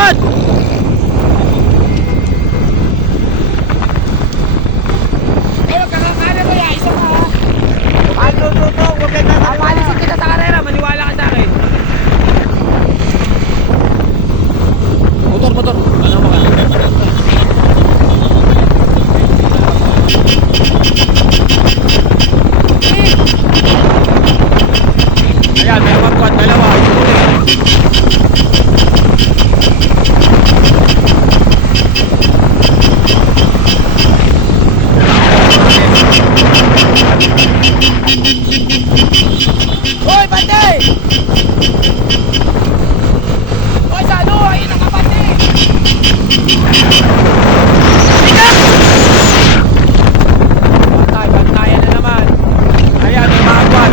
agwat! Pero kakakana mo yan, isa ka ha. Paano to? Huwag kayo kakana. Malisin kita sa karera, maniwala ka sa akin. Motor. Ano mo ka? Ayan, may magkwat, dalawa. Hoy, bante! Hoy, sano? Ayun ang kabante! Bantayan na naman. Ayan, may magkwat.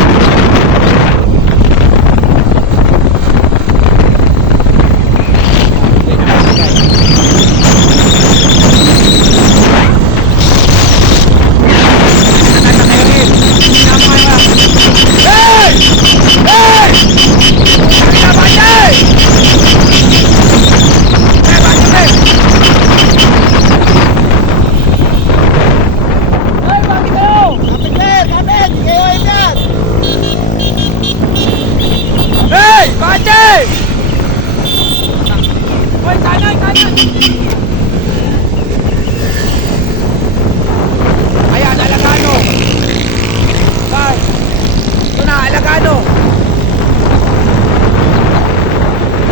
Ayan, Alagano. Saan? Ito na, Alagano.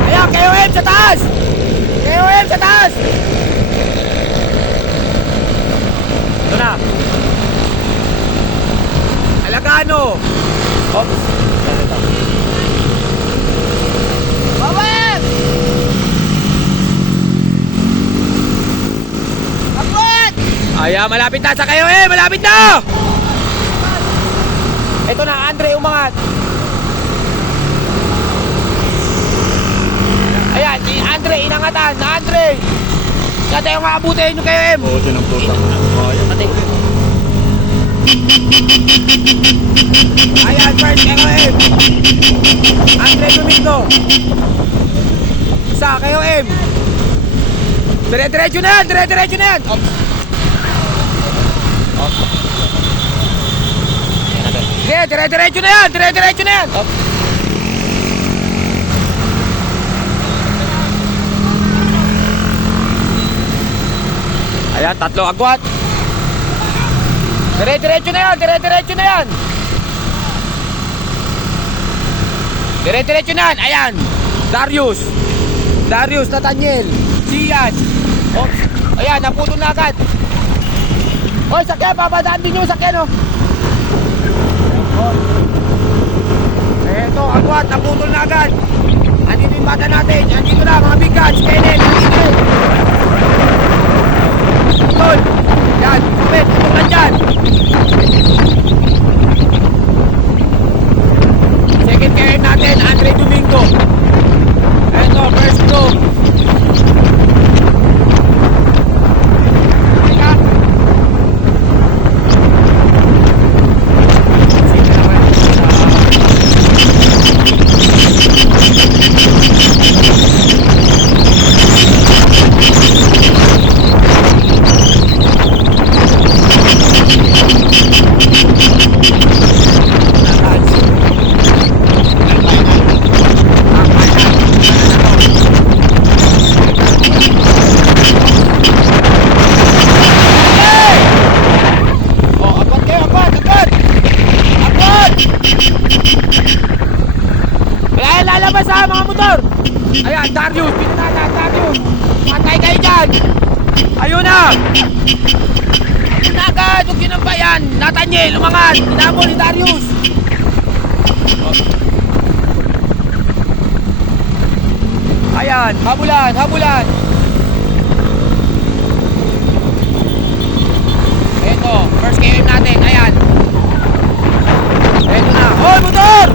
Ayan, KOM sa taas. KOM sa taas. Ito na. Alagano. Oops. Bawet! Bawet! Ayan, malapit na sa kayo malapit na! Ito na, Andre, umangat. Ayan, si Andre, inangatan. Andre! Siya tayo maabutin yung kayo, Oo, ito ng putang. Ayan, first KOM. Andre Domingo. Isa, KOM. Dire-diretso na yan, dire-diretso na yan. Sige, dire-diretso na yan, dire-diretso na yan. Ayan, tatlo agwat. Dire-diretso na yan, dire-diretso na yan. Dire-diretso na yan, ayan. Darius, Nathaniel, Sian. Oops, ayan, naputol na agad. Hoy, sakyan, papadaan din yung sakyan, oh. Eto, agwat, naputol na agad. Andito yung bata natin, andito na, mga big guns, Kenneth, andito. Putol, yan, kapit, putulan dyan. Second KM natin, Andre Domingo. Eto, first group. Lalabas ha mga motor. Ayan, Darius, pinanala, Darius. Matay kayo dyan. Ayun na. Ayun na agad, huwag yun ang bayan. Nathaniel, umangat. Tinamo ni Darius. Ayan, habulan. Ito, first KM natin, ayan. Ito na. Hoy, motor!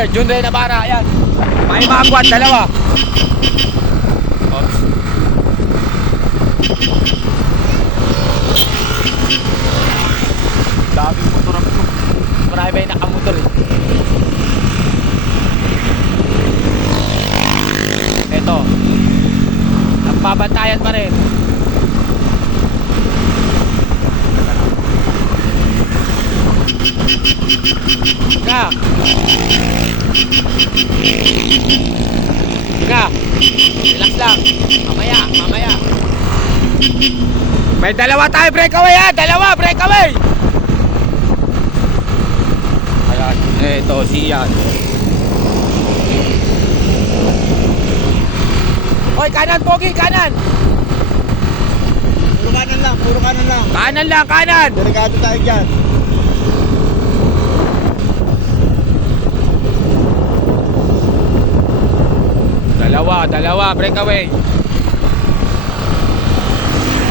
Sir Junre Navarra, ayan. May mga quad, dalawa. Oops. Daming motor ang ito. Marami ba yung nakamotor eh. Ito. Nagbabantayan pa rin. Ka. Ka. Relax lang. Mamaya, mamaya. May dalawa tayo breakaway ha. Dalawa breakaway. Ayan. Ito siya. Hoy, kanan pogi, kanan. Puro kanan lang, puro kanan lang. Kanan lang, kanan. Delikado tayo dyan. Dalawa, breakaway.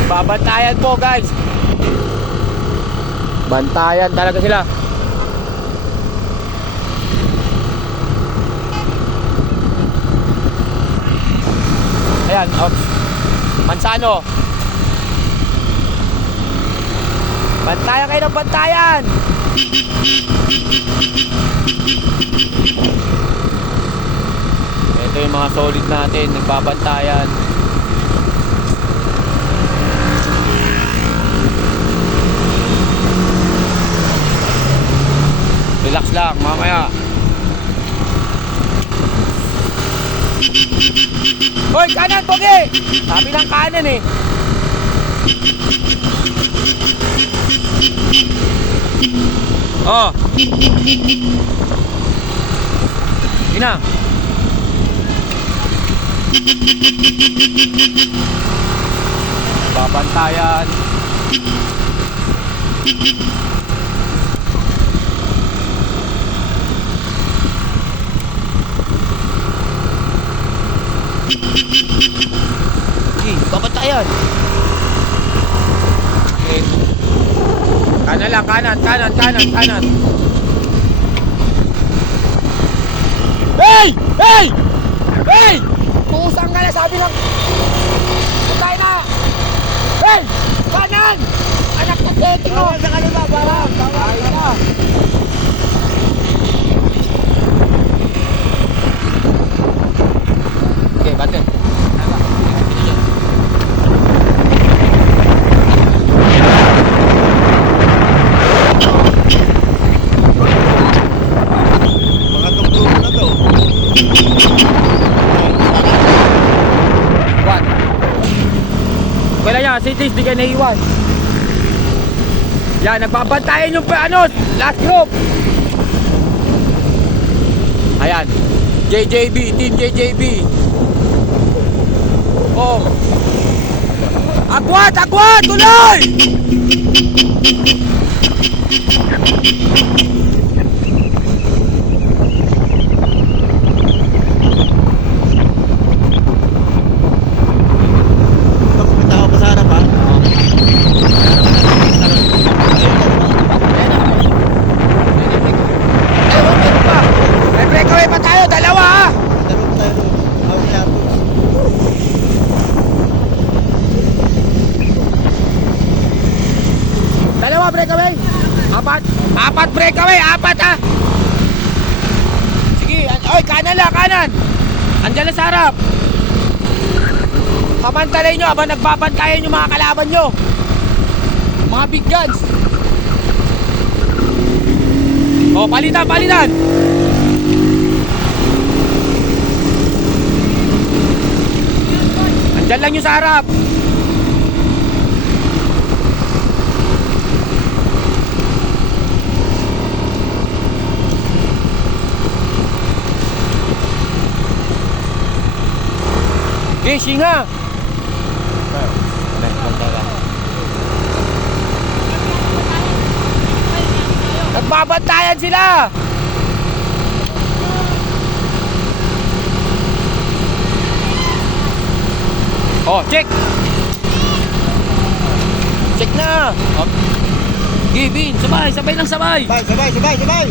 Babantayan po guys. Bantayan talaga sila. Ayan, oops. Mansano. Bantayan kayo ng bantayan. Ito yung mga solid natin, nagbabantayan. Relax lang, mamaya. Hoy, kanan, pogi! Sabi ng kanan eh. Oh. Ina. Babantayan. Babantayan. Okay. Kanan lang, kanan. Hey! Hey! Hey! Kusang ka na, sabi lang. Putay na! Hey! Kanan! Anak na dating mo! Sa kanila, bawal. Okay, bate. Mga tungtong na to. What? Wala yan, cities, di kayo naiiwan. Yan, nagbabantayan yung last group. Ayan, JJB, team JJB. Oh. Agwat, tuloy! Tapos may tao pa sa harap ha. May breakaway pa tayo, dalawa ha! Daro pa tayo doon. Hawak niya ito. Dalawa breakaway. Apat breakaway, apat ha. Sige, oy, kanan lang, kanan. Andiyan lang sa harap. Pamantalay nyo habang nagbabantayan yung mga kalaban nyo. Mga big guns. O, palitan. Andiyan lang yung sa harap. Fishing ha. Nagbabantayan sila. Oh, check. Check na. Oh. Gibin, sabay lang sabay. Sabay.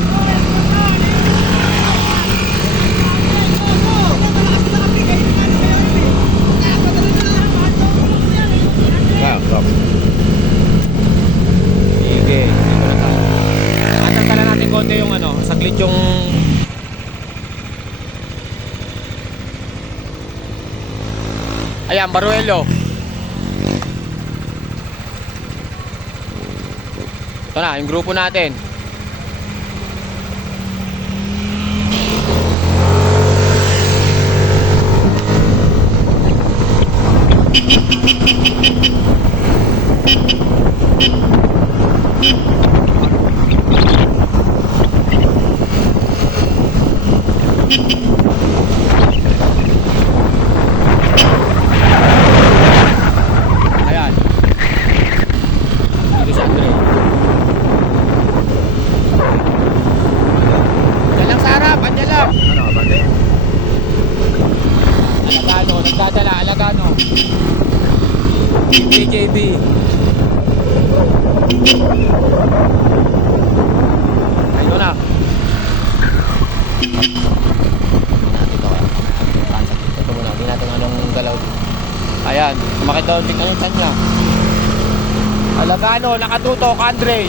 Ayan, Baruelo. Ito na, yung grupo natin. Ayan. Dito si Andre. Diyan lang sa harap, andyan lang. Ano ka ba, te? Alagano, nagdadala, Alagano. JJB. Ayun na. Ito muna, hindi natin anong galaw. Ayan, sumakit daw din yung tiyan niya. Alagano, nakatutok, Andre.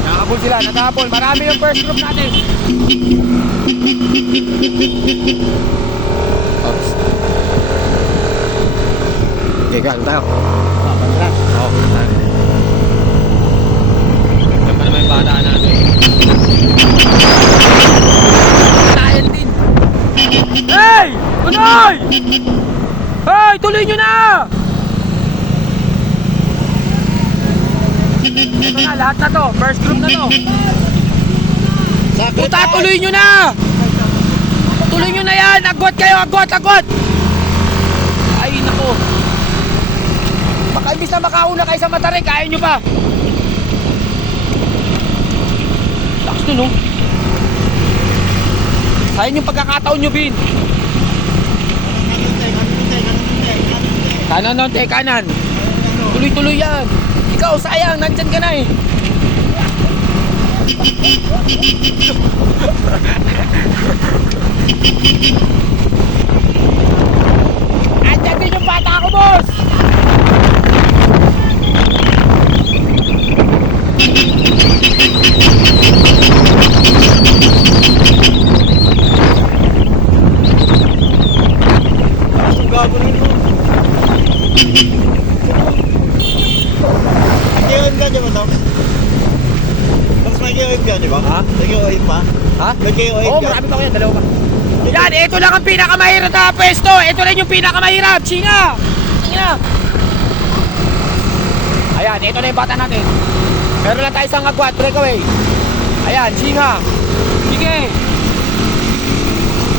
Nakahabol sila, nakahabol. Marami yung first group natin. Oops. Okay, gano'n tayo. Oo, tayo. Diyan pa naman yung bata natin. Tayan din. Hey! Tuloy! Hey! Tuloy nyo na! Ito na, lahat na to. First group na to. Puta, tuloy nyo na! Tuloy nyo na yan! Agwat kayo! Agwat! Agwat! Ay, nako. Baka imbis na makauna kayo sa Matarik, kaya nyo pa. Lakas nun, oh. Sayang yung pagkakataon nyo, Bin. Kanan nun, te, kanan. Tuloy-tuloy yan. Ikaw, sayang, nandyan ka na eh. Andyan din yung bata ko, boss! Ang gagawin mo. Nag-i-oil ka, di ba, Tom? Tapos nag-i-oil ka, di ba? Ha? Nag-i-oil pa? Ha? Nag-i-oil Oo, ka? marami pa ko yan, dalawa pa. Yan, ito lang ang pinakamahirap na pwesto. Ito rin yung pinakamahirap. Chinga! Chinga! Ayan, ito na yung bata natin. Meron lang tayo isang agwat, breakaway. Ayan, chinga. Sige.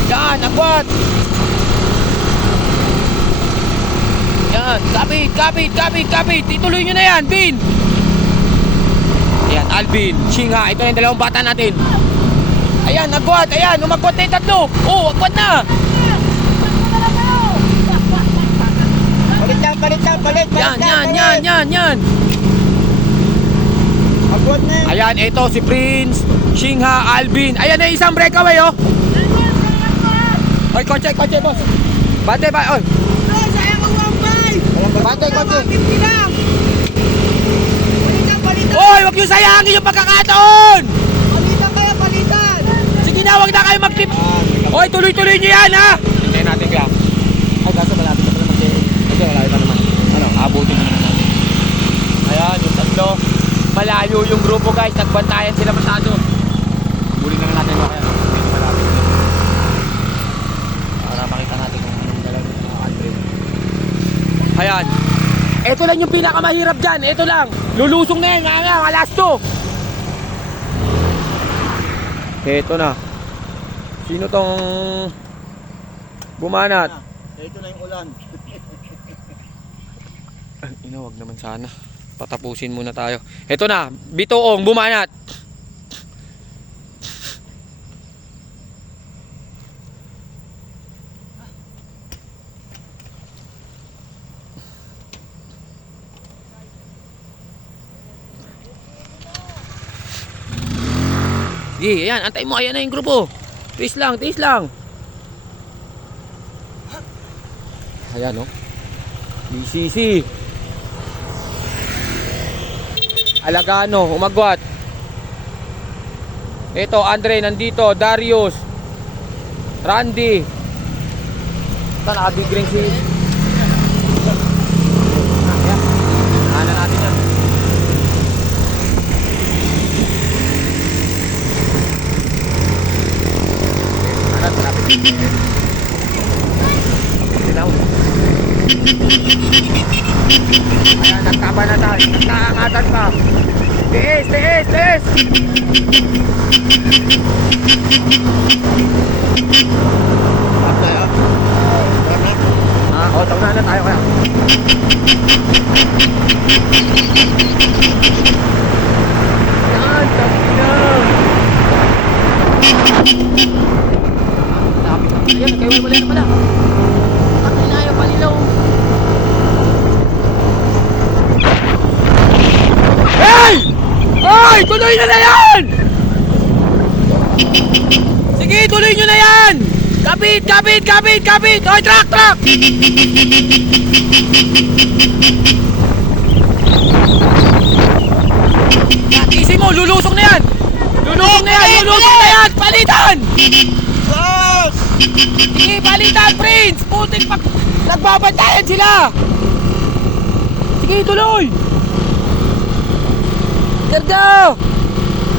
Yan, agwat. Yan, kapit, kapit, kapit, kapit. Ituloy nyo na yan, Bin. Ayan, Alvin, chinga. Ito na yung dalawang bata natin. Ayan, agwat, ayan, umagwat na yung tatlo. Oo, agwat na. Palit yan, palit yan, palit! Yan, yan, yan, yan, yan. Agwat na yun! Ayan, ito si Prince, Shingha, Alvin. Ayan na isang breakaway, oh. Oy, kotse, kotse, boss. Bante, ba, oy. Bante, kotse. Oy, wag niyo sayangin yung pagkakataon. Sige na, wag na kayo mag-tip. Oy, tuloy-tuloy niyo yan, ha. Hintayin natin kaya. Ay, kaso malapit na pala mag-tip. Kasi malapit pa naman. Ano, abutin na naman natin. Ayan, yung tatlo. Malayo yung grupo, guys. Nagbantayan sila masyado. Huli na natin mo kaya. Medyo malapit. Para makita natin kung anong dalaw ng mga Andre. Ayan. Ito lang yung pinakamahirap dyan. Ito lang. Lulusong na yan. Nga, alas to. Ito na. Sino tong bumanat? Ito na yung ulan. Inawag naman sana. Patapusin muna tayo. Ito na. Bitoong bumanat. Sige, ayan, antay mo, ayan na yung grupo. Tiis lang, tiis lang. Ayan, oh. BCC. Alagano, umagwat. Ito, Andre, nandito. Darius. Randy. Ito, naka-big ring si... Ayan. Nahanan natin yan. Ayan, malapit. Sinaw. Ayan, nagkabanatan. Nagkaangatan pa. Tiis, tiis, tiis! Tauna na tayo kaya. Yan, sabi na. Ayan, nagkaiwalay na pala. At inayo palilaw. Hey! Ay! Tuloy na yan! Sige, tuloy nyo na yan! Kapit, kapit, kapit, kapit! Oy, truck, truck! Easy mo, lulusong na yan! Lulusong na yan, lulusong na yan! Palitan! Sige, palitan, Prince! Putik, nagbabantayan sila! Sige, tuloy! Karga!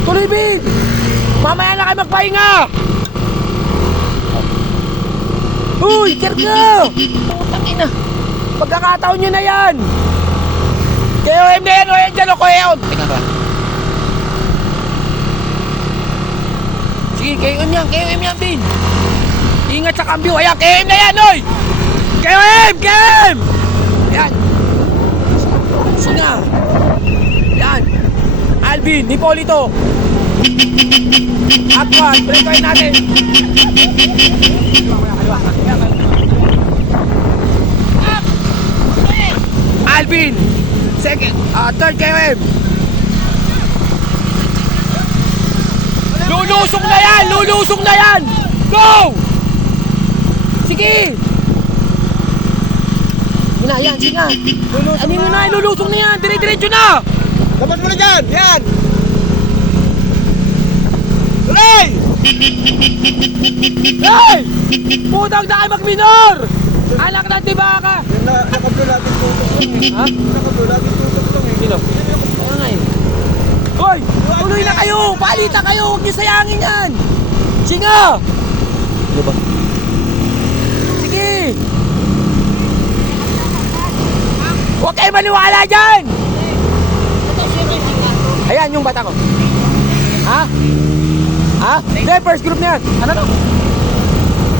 Tuloy, Bin! Mamaya na kayo magpahinga! Uy, karga! Putang ina! Pagkakataon nyo na yan! KOM na yan, o yan dyan, o KOM! Teka ba? Sige, KOM yan, Bin! Ingat sa kambyo, ayan, KOM na yan, oy! KOM! KOM! Ayan! Sige! Ayan! Alvin, Hipolito! Aquan, break kayo natin! Alvin, second, third KOM. Lulusong na yan! Lulusong na yan! Go! Sige! Muna, yan, sige nga. Ano mo na, lulusong na yan! Dire-diretso na! Labas mo na dyan! Yan! Tuloy! Hey! Putang na kayo mag-minor! Anak na tibaka! Nakablo natin tutok lang eh. Ha? Nakablo natin tutok lang eh. Sino? Oo nga eh. Hoy! Tuloy na kayo! Palita kayo! Huwag niyo sayangin yan! Singa! Ano ba? Sige! Huwag kayo maniwala dyan! Ayan yung bata ko. Ha? Ha? Hindi, first group na yan. Ano to?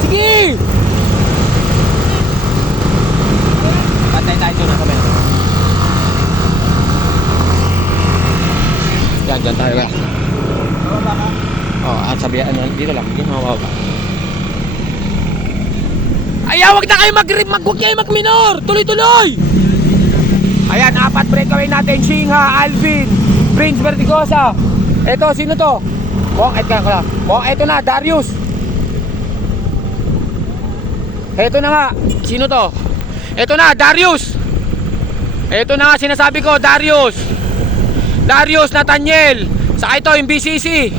Sige! Patay tayo doon ang kamera. Diyan tayo ka. At sabihan, dito lang. Dito mawawag. Ay, wag na kayo huwag kayo mag-minor! Tuloy-tuloy! Ayan, 4 breakaway natin. Shingha, Alvin, Prince Vertigosa. Eto, sino to? Eto na, Darius. Eto na nga, sino to? Eto na, Darius. Eto na nga, sinasabi ko, Darius. Darius, Nathaniel. Saka ito, yung BCC.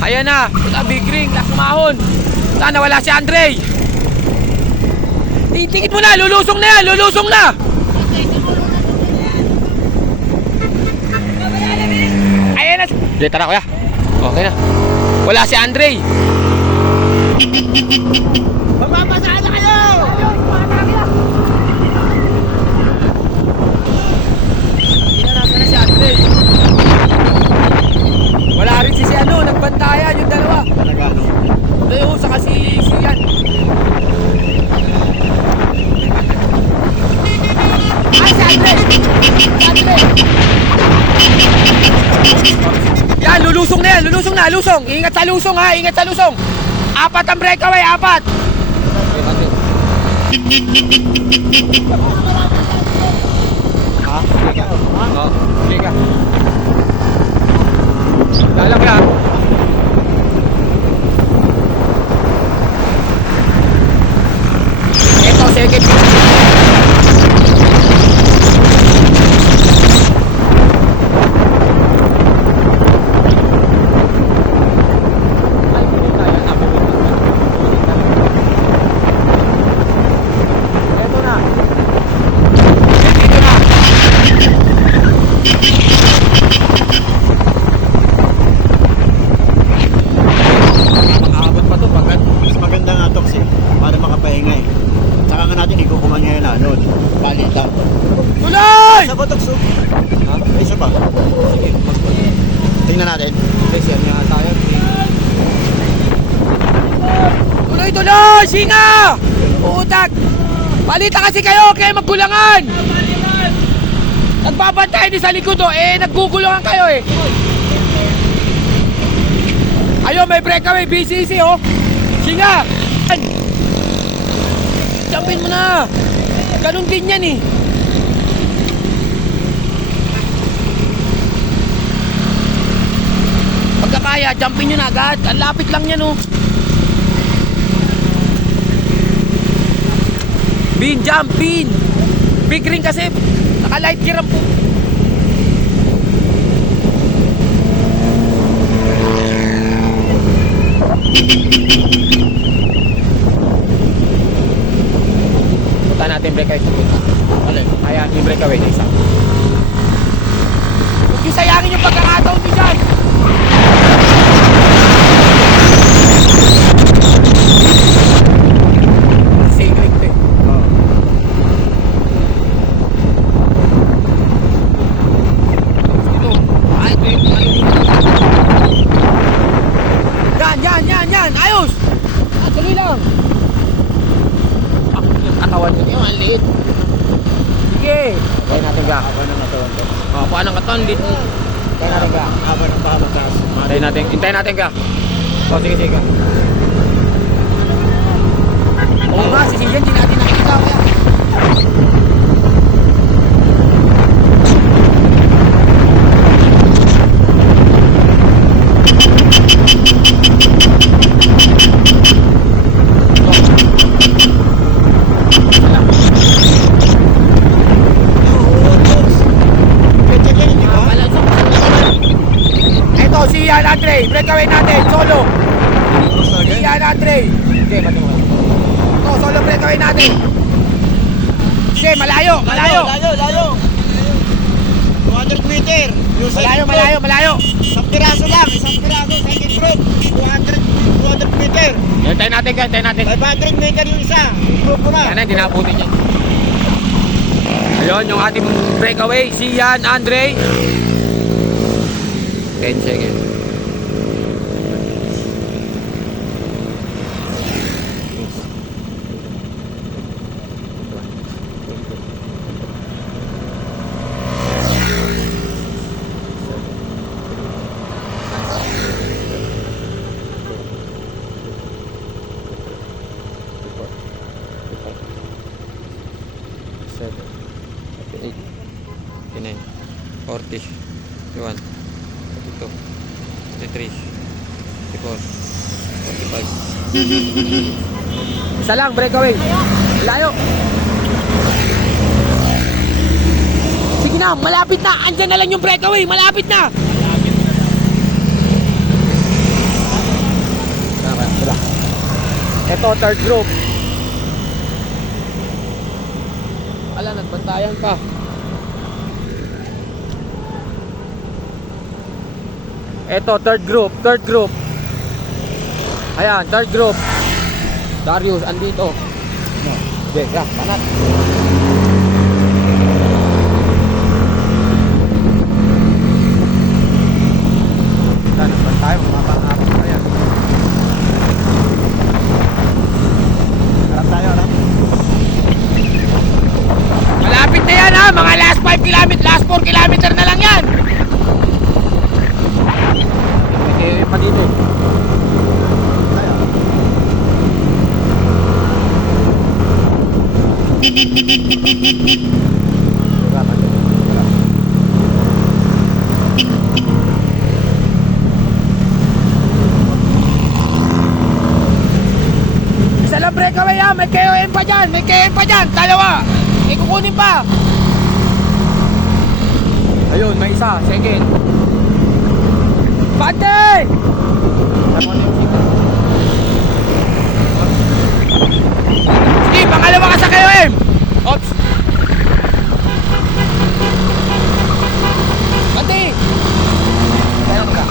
Ayan na, ito, big ring, last umahon. Sana wala si Andre. Tingit mo na, lulusong na yan, lulusong na. Ayan na. Dito na, kuya. Okay na. Wala si Andre. Mamapasaan na kayo! Nasa na si Andre. Wala rin si nagbantayan yung dalawa. Talaga, no? Tayo, saka si yan. Ay, si Andre! Yan, lulusong na yan, lulusong na, lusong. Ingat sa lusong ha, ingat sa lusong. 4 ang breakaway, 4. Ha? Sige ka. Oo, sige ka. Dalang yan. Ito, second. tingnan natin. Kasi yan nga tayo. Tuloy-tuloy! Singa! Utak! Palita kasi kayo, kaya magkulangan! Nagbabantay din sa likod oh, naggugulangan kayo eh. Ayun, may breakaway, BCC oh. Singa! Jumpin mo na! Ganun din yan eh. Pagka kaya, jumpin nyo na agad. Ang lapit lang yan oh. Bin, jump, bin! Big ring kasi, naka-light gear ang po. Punta natin breakaway sa punta. Alin? Kaya yung breakaway na isa. Huwag yung sayangin yung pagkakataon nyo dyan. Singling to eh. Ito. Ah, ito yung ano dito. Yan. Ayos! Ah, tuloy lang. Yung katawan nyo yung maliit. Sige. Kaya natin ga. Haba ng katawan to. Paan ang katawan dito. Kaya natin ga. Haba ng baka mataas. Hintayin natin ka. Sige. Oo nga, si Sian, di natin nakikita kaya. Ito, si Ian Andre, breakaway natin, solo. Si Ian Andre. Okay, pati mo. Ito, solo breakaway natin. Sige, malayo. Layo. 200 meter. Yung Malayo. Isang piraso lang. Second group. 200 meter. Hintayin natin. 500 meter yung isa. Yung grupo na. Yan, hindi nakabuti niya. Ayun, yung ating breakaway, si Ian Andre. 10 seconds. Seven, 8, 9, 40, 41, 42, 43, 44, 45. Isa lang, breakaway. Layo. Sige na, malapit na. Andyan na lang yung breakaway. Malapit na. Ito, third group. Ala, nagbantayan pa. Ito, third group. Ayan, third group. Darius, andito. Okay, panat. Nagbantayan, mapapangapos na yan. Harap. Malapit na yan ha, mga last 5 kilometer, last 4 kilometer na lang yan. May pa dito. Isa lang breakaway ha, may KOM pa dyan, dalawa. May kukunin pa. Ayun, may isa, second. Bante! Sige, pangalawa ka sa KOM. Ops. Bante! Kaya ka.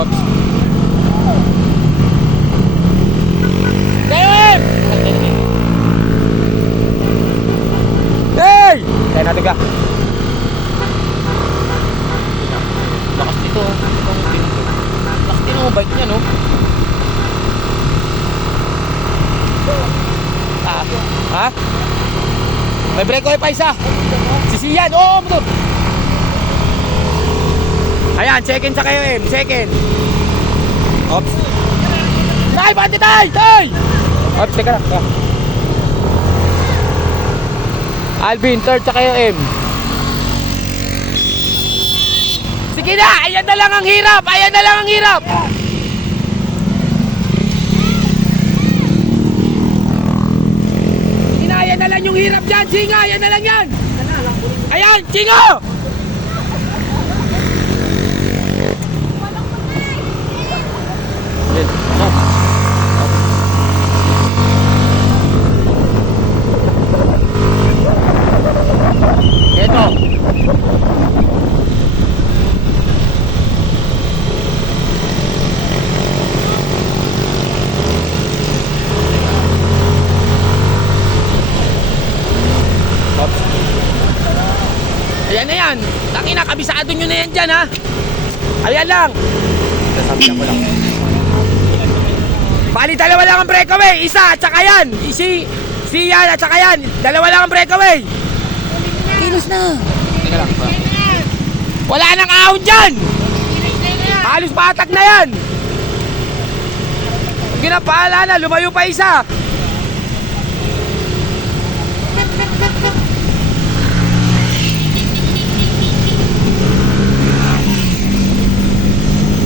Ops. Ha? May breakaway pa isa. Sisiyan, oo, motor. Ayan, second sa kayo, M. Second. Ops. Tay, bante tay! Tay! Ops, teka lang. Alvin, third sa kayo, M. Sige na, ayan na lang ang hirap. Ayan na lang ang hirap. Ayan na lang yung hirap dyan, Singa! Ayan na lang yan! Ayan, Singo! Ito. Ayan na yan. Tangina, kabisado nyo na yan dyan, ha? Ayan lang. Sasabihan ko lang. Bali, dalawa lang ang breakaway. Isa at saka yan. Si yan at saka yan. Dalawa lang ang breakaway. Kilos na. Teka lang. Wala nang ahon dyan. Halos patag na yan. Ginapaala na. Lumayo pa isa.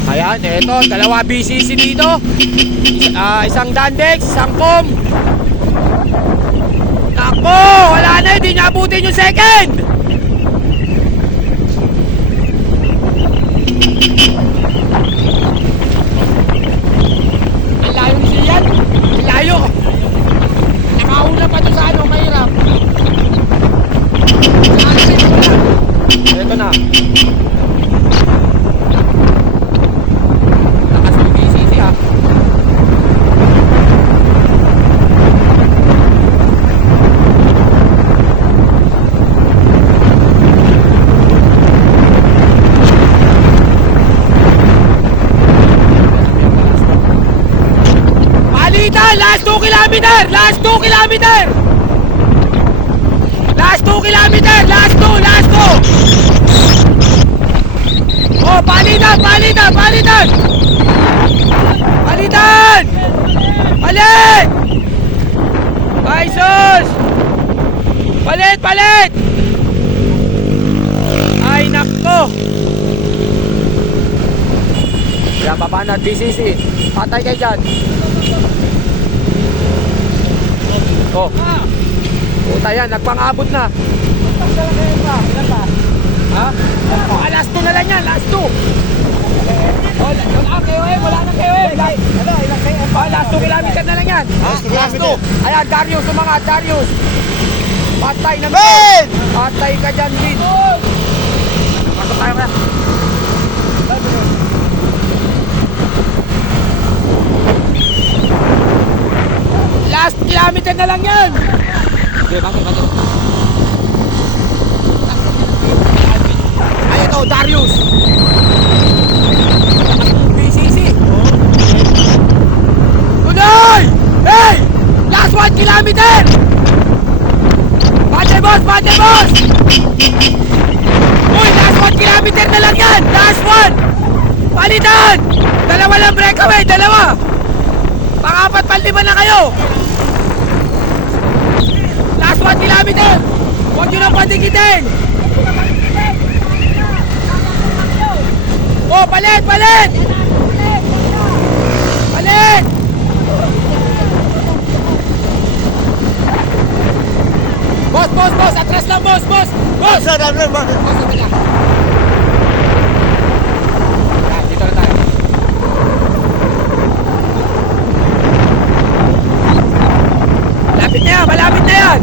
Ayan, eto, dalawa BCC dito. Isang Dandex, isang Com. Nako, wala na, hindi niya abutin yung second. Ang layo ni Sian. Ang layo. Nakauna pa doon sa ano, mahirap. Eto na. Last 2 kilometer! Last 2 kilometer! Last 2 kilometer! Last 2! Last 2! Oh, palitan! Palitan! Palitan! Palitan! Palit! Ay, sus! Palit! Palit! Ay, nakko! Kaya baba na, BCC. Patay kayo dyan. Oh. Puta yan, nagpang-abot na. Ilan pa? Ha? Last 2 na lang yan, last 2. Oh, wala kayo eh, wala nang kayo eh. Ilan kayo? Last 2 kilometer na lang yan. Last 2. Ayan, Darius, sumangat, Darius. Patay ng Ben! Patay ka dyan, Ben. Pasok tayo kaya. Last kilometer na lang yan. Okay, bakit? Ay, ito, Darius. BCC. Tuloy! Hey! Last 1 kilometer! Pate boss! Pate boss! Uy, last 1 kilometer na lang yan! Last 1! Palitan! Dalawa lang breakaway, dalawa! Pang-4, pang-5 na kayo! Last 1 kilometer! Huwag nyo nang patikitin! Oh, palit! Palit! Palit! Boss! Boss! Boss! Atras lang, boss! Boss! Boss! Boss! Teka! Dito na tayo. Malapit na yan! Malapit na yan!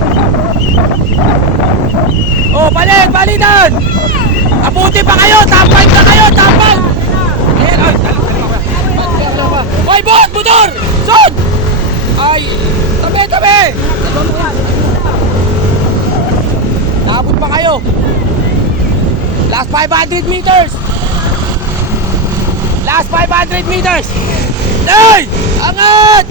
Oh, palit! Palitan! Abuti pa kayo! Top 5 na kayo! Top 5! Ayan! Ay! Hoy, boss! Motor! Sud! Ay! Tabi! Tabi! Naabot pa kayo! Last 500 meters! Last 500 meters! Ay! Angat!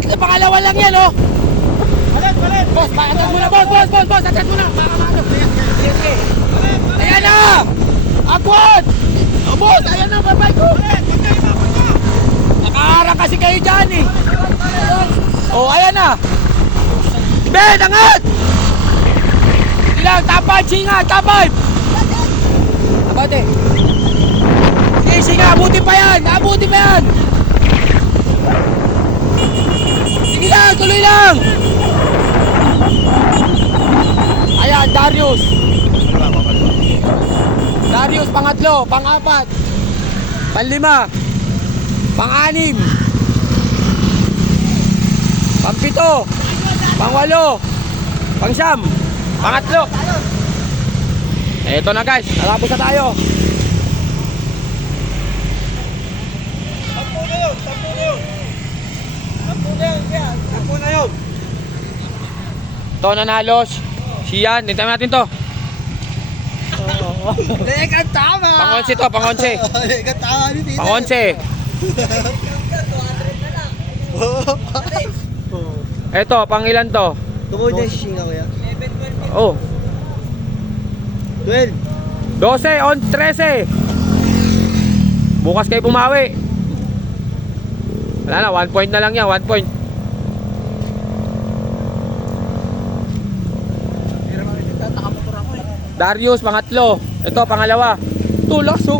pangalawa lang yan, oh. Palit, palit. Boss, atras muna, boss, atras muna. Baka maano. Sige. Ayan na! Agwad! Oh, boss, ayan na, babay ko. Nakaharang kasi kayo dyan, eh. Oh, ayan na. Ben, angat! Ilang, top 5, singa, top 5. Abate. Sige, singa, abuti pa yan. Sige lang, tuloy lang. Ayan, Darius. Darius, pangatlo, pang-apat, panlima, pang-anim, pang-pito, pang-walo, pang-siyam, pangatlo. Eto na guys, natapos na tayo. 10 na yun. 10 na yun. Ito nanalo. Siyan, hintayin natin to. Leka, tama. Pang-11 to, pang-11. Leka, tama ni Tito. Pang-11. Eto, pang-ilan to? Tumuod na yung shinga ko yan. Oh, 12. 12 on 13. Bukas kayo bumawi. Wala na, 1 point na lang yan, 1 point. Darius, pangatlo. Ito, pangalawa. Tulas, oh.